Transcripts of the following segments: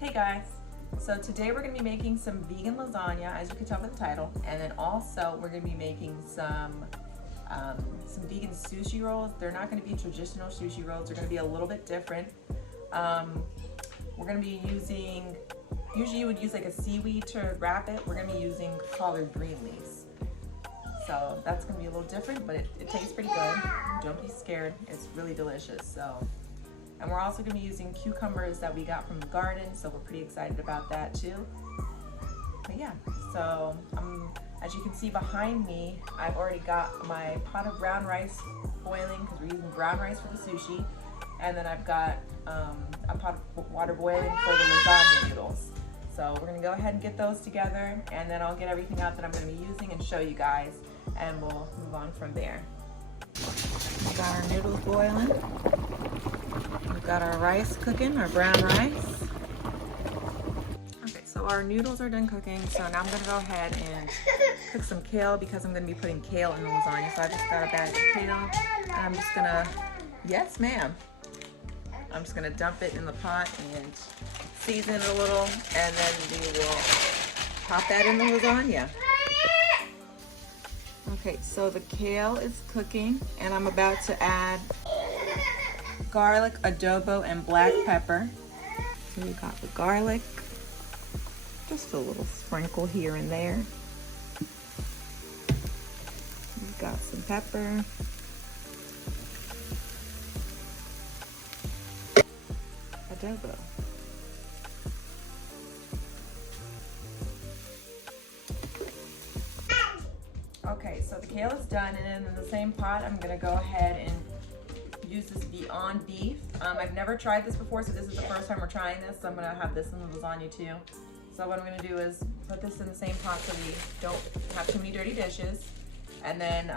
Hey guys, so today we're going to be making some vegan lasagna, as you can tell by the title, and then also we're going to be making some vegan sushi rolls. They're not going to be traditional sushi rolls, they're going to be a little bit different. We're going to be using, usually you would use like a seaweed to wrap it, we're going to be using collard green leaves. So that's going to be a little different, but it tastes pretty good. Don't be scared, it's really delicious. And we're also going to be using cucumbers that we got from the garden, so we're pretty excited about that too. But yeah, so as you can see behind me, I've already got my pot of brown rice boiling because we're using brown rice for the sushi. And then I've got a pot of water boiling for the lasagna noodles. So we're going to go ahead and get those together, and then I'll get everything out that I'm going to be using and show you guys, and we'll move on from there. We've got our noodles boiling. We've got our rice cooking, our brown rice. Okay, so our noodles are done cooking, so now I'm going to go ahead and cook some kale because I'm going to be putting kale in the lasagna. So I just got a bag of kale, and I'm just going to, yes ma'am, I'm just going to dump it in the pot and season it a little, and then we will pop that in the lasagna. Okay, so the kale is cooking, and I'm about to add garlic, adobo, and black pepper. So we got the garlic, just a little sprinkle here and there. We've got some pepper. Adobo. Okay, so the kale is done, and in the same pot, I'm gonna go ahead and use this Beyond Beef. I've never tried this before, so this is the first time we're trying this. So I'm gonna have this in the lasagna too. So what I'm gonna do is put this in the same pot so we don't have too many dirty dishes. And then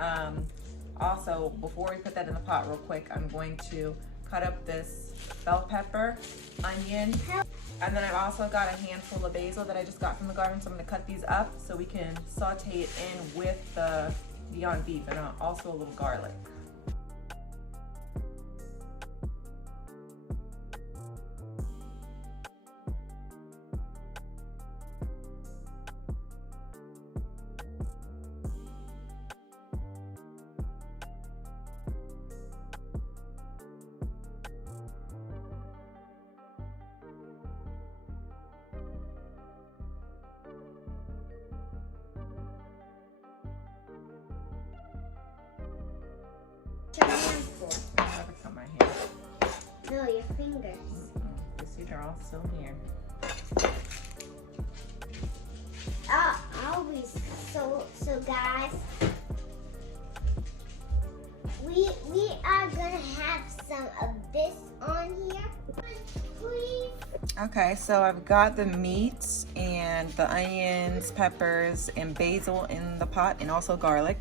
also, before we put that in the pot real quick, I'm going to cut up this bell pepper, onion, and then I've also got a handful of basil that I just got from the garden. So I'm gonna cut these up so we can saute it in with the Beyond Beef, and also a little garlic. Your handful. I never cut my hair. No, your fingers. You see, they're all still here. Always. So guys, we are gonna have some of this on here. Please. Okay, so I've got the meats and the onions, peppers, and basil in the pot, and also garlic.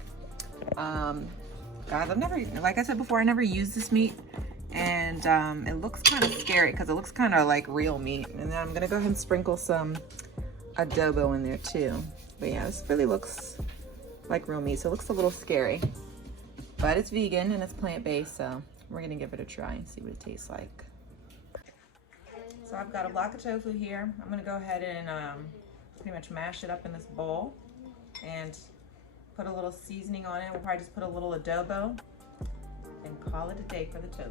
Guys, I've never, like I said before, I never used this meat, and it looks kind of scary because it looks kind of like real meat. And then I'm gonna go ahead and sprinkle some adobo in there too. But yeah, this really looks like real meat, so it looks a little scary. But it's vegan and it's plant-based, so we're gonna give it a try and see what it tastes like. So I've got a block of tofu here. I'm gonna go ahead and pretty much mash it up in this bowl and put a little seasoning on it. We'll probably just put a little adobo and call it a day for the tofu.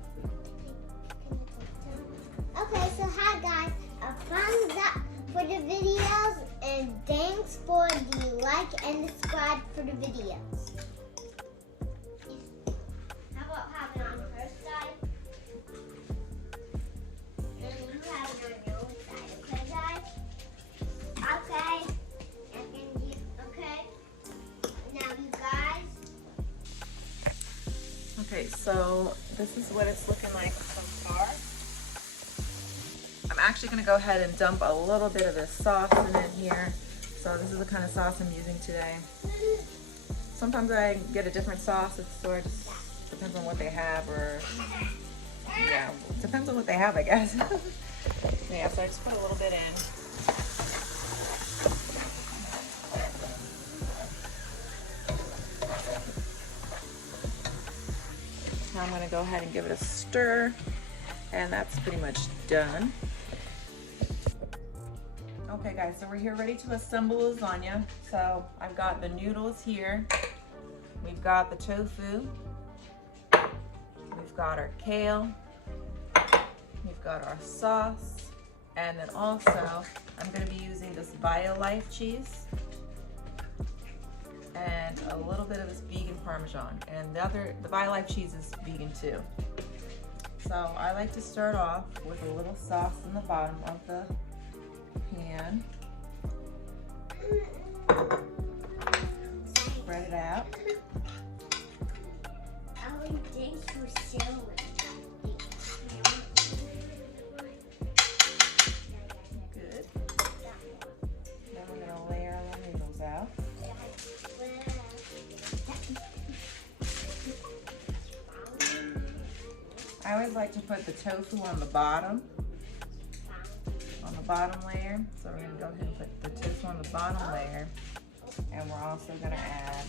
Okay, so hi guys. A thumbs up for the videos, and thanks for the like and subscribe for the videos. How about having it on her side? And you have it on your own side, okay guys? Okay. Okay. Now you guys. Okay, so this is what it's looking like so far. I'm actually gonna go ahead and dump a little bit of this sauce in it here. So this is the kind of sauce I'm using today. Sometimes I get a different sauce. It sort of just depends on what they have, or yeah, it depends on what they have, I guess. Yeah, so I just put a little bit in. Now I'm going to go ahead and give it a stir, and that's pretty much done. Okay guys, so we're here ready to assemble lasagna. So I've got the noodles here. We've got the tofu. We've got our kale. We've got our sauce. And then also, I'm gonna be using this Bio cheese and a little bit of this vegan Parmesan. And the Bio cheese is vegan too. So I like to start off with a little sauce in the bottom of the pan. Spread it out. Good. Then we're going to layer the noodles out. I always like to put the tofu on the bottom layer. So we're going to go ahead and put the tofu on the bottom layer. And we're also going to add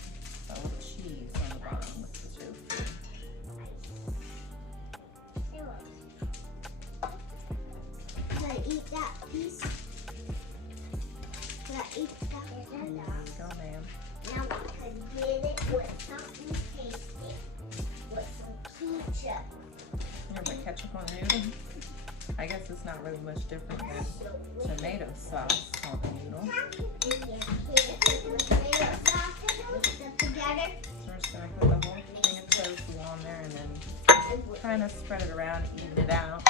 a little cheese on the bottom with the tofu. Can I eat that piece? Can I eat that? There you go, ma'am. Now I can get it with something tasty. With some ketchup. Here, put ketchup on the noodle. I guess it's not really much different than tomato sauce on the noodle. So we're just going to put the whole thing of tofu on there and then kind of spread it around, even it out.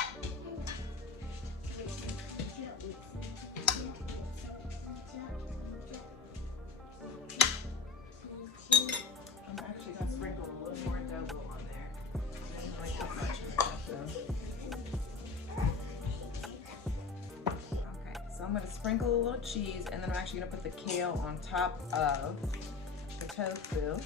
I'm actually going to sprinkle a little more dough on there. I didn't like that much of that though. Okay, so I'm going to sprinkle a little cheese and then I'm actually going to put the kale on top of the tofu.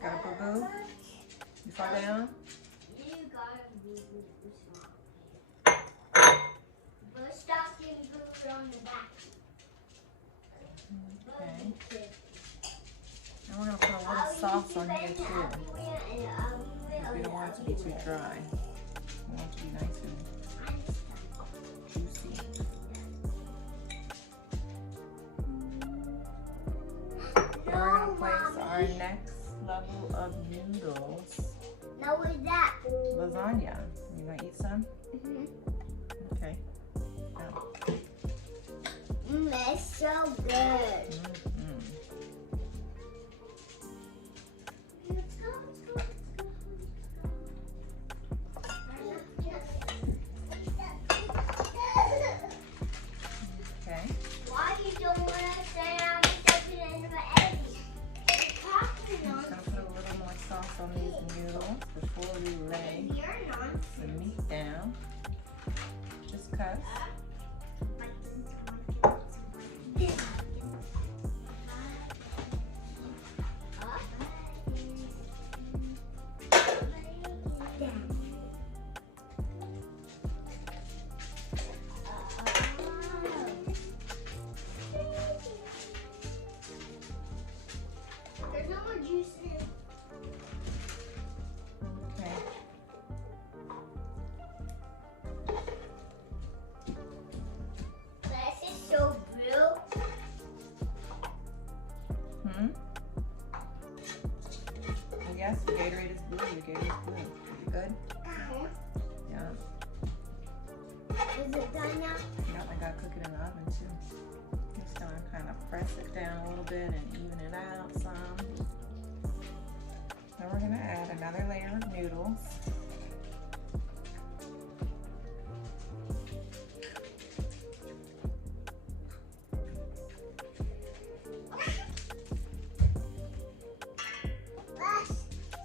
Got a boo-boo? You fall down? You gotta be smart. But stop getting food on the back. Okay. And we're going to put a little sauce on here too. We don't want it to be too dry. We want it to be nice and juicy. And we're going to place our next level of noodles. Now what is that? Lasagna. You going to eat some? Mm-hmm. Okay. It's so good. Let's go, let's go, Okay. Why you don't want to stay on the second end of the egg? I'm just going to put a little more sauce on these noodles before we lay the meat down. Just cuz. There's no more juice in it. Okay. This is so blue. Yes, the Gatorade is blue. The Gatorade is blue. Is it good? Yeah. Is it done now? Yep, I gotta cook it in the oven too. Just gonna kind of press it down a little bit and even it out some. Then we're gonna add another layer of noodles.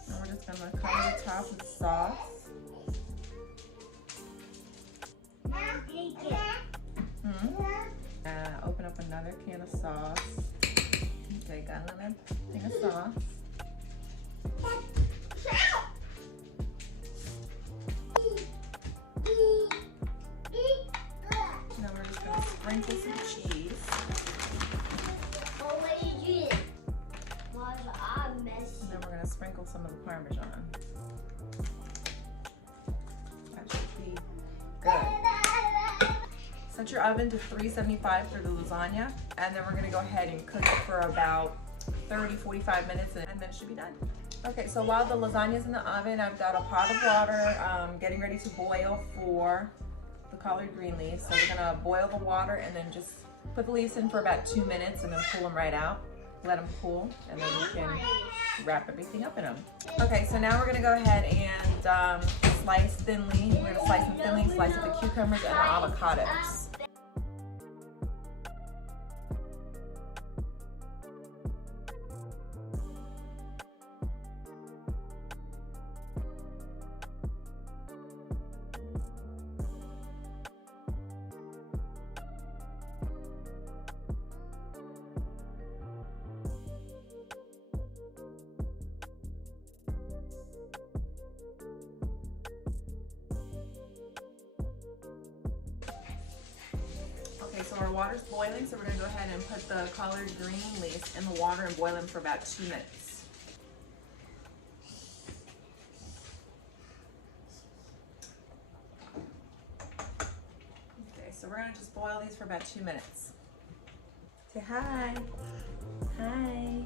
And we're just gonna cover the top with sauce. Open up another can of sauce. Okay, got another thing of sauce. oven to 375 for the lasagna, and then we're gonna go ahead and cook it for about 30-45 minutes, and then it should be done. Okay, so while the lasagna's in the oven, I've got a pot of water getting ready to boil for the collard green leaves. So we're gonna boil the water and then just put the leaves in for about 2 minutes and then pull them right out. Let them cool, and then we can wrap everything up in them. Okay, so now we're gonna go ahead and slice thinly. We're gonna slice them thinly, slice up the cucumbers and the avocados. Okay, so our water's boiling, so we're gonna go ahead and put the collard green leaves in the water and boil them for about 2 minutes. Okay, so we're gonna just boil these for about 2 minutes. Say hi. Hi.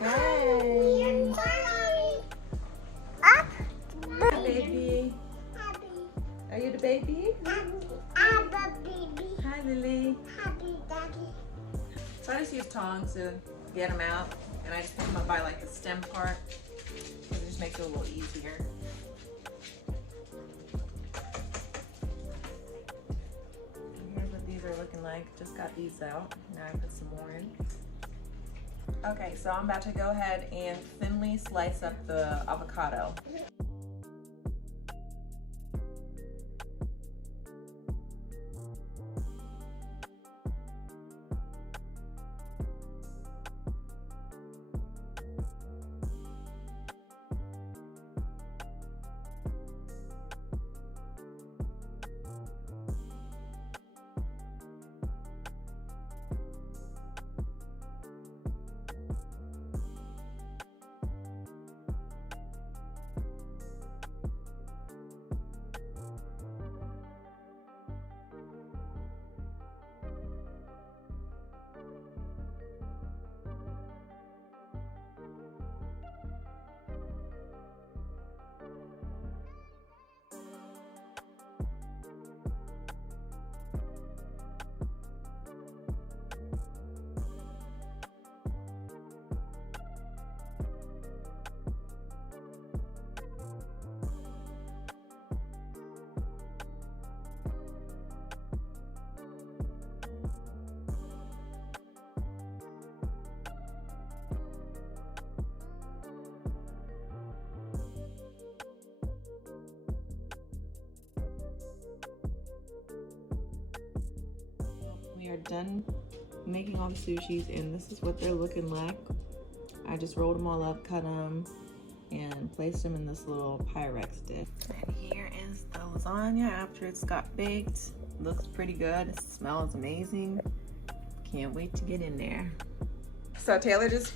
Hi. Hi, baby. Are you the baby? Hi, Lily. So I just use tongs to get them out, and I just pick them up by like the stem part, because it just makes it a little easier. And here's what these are looking like. Just got these out. Now I put some more in. Okay, so I'm about to go ahead and thinly slice up the avocado. We are done making all the sushis, and this is what they're looking like. I just rolled them all up, cut them, and placed them in this little Pyrex dish. And here is the lasagna after it's got baked. Looks pretty good. It smells amazing. Can't wait to get in there. So Taylor just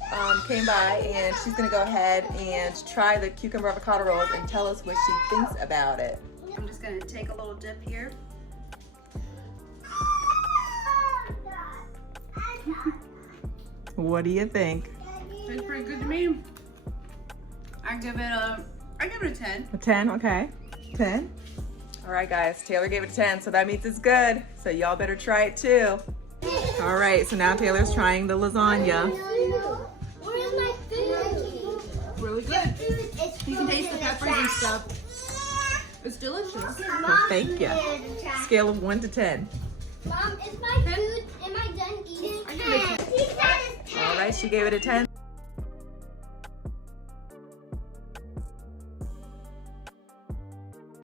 came by, and she's gonna go ahead and try the cucumber avocado rolls and tell us what she thinks about it. I'm just gonna take a little dip here. What do you think? Tastes pretty good to me. I give it a 10. A 10, okay. 10. All right, guys, Taylor gave it a 10, so that means it's good. So y'all better try it too. All right, so now Taylor's trying the lasagna. Really good. You can taste the peppers and stuff. It's delicious. Well, thank you. Scale of 1 to 10. Mom, is my food, am I done eating? I give it a 10. All right, she gave it a 10.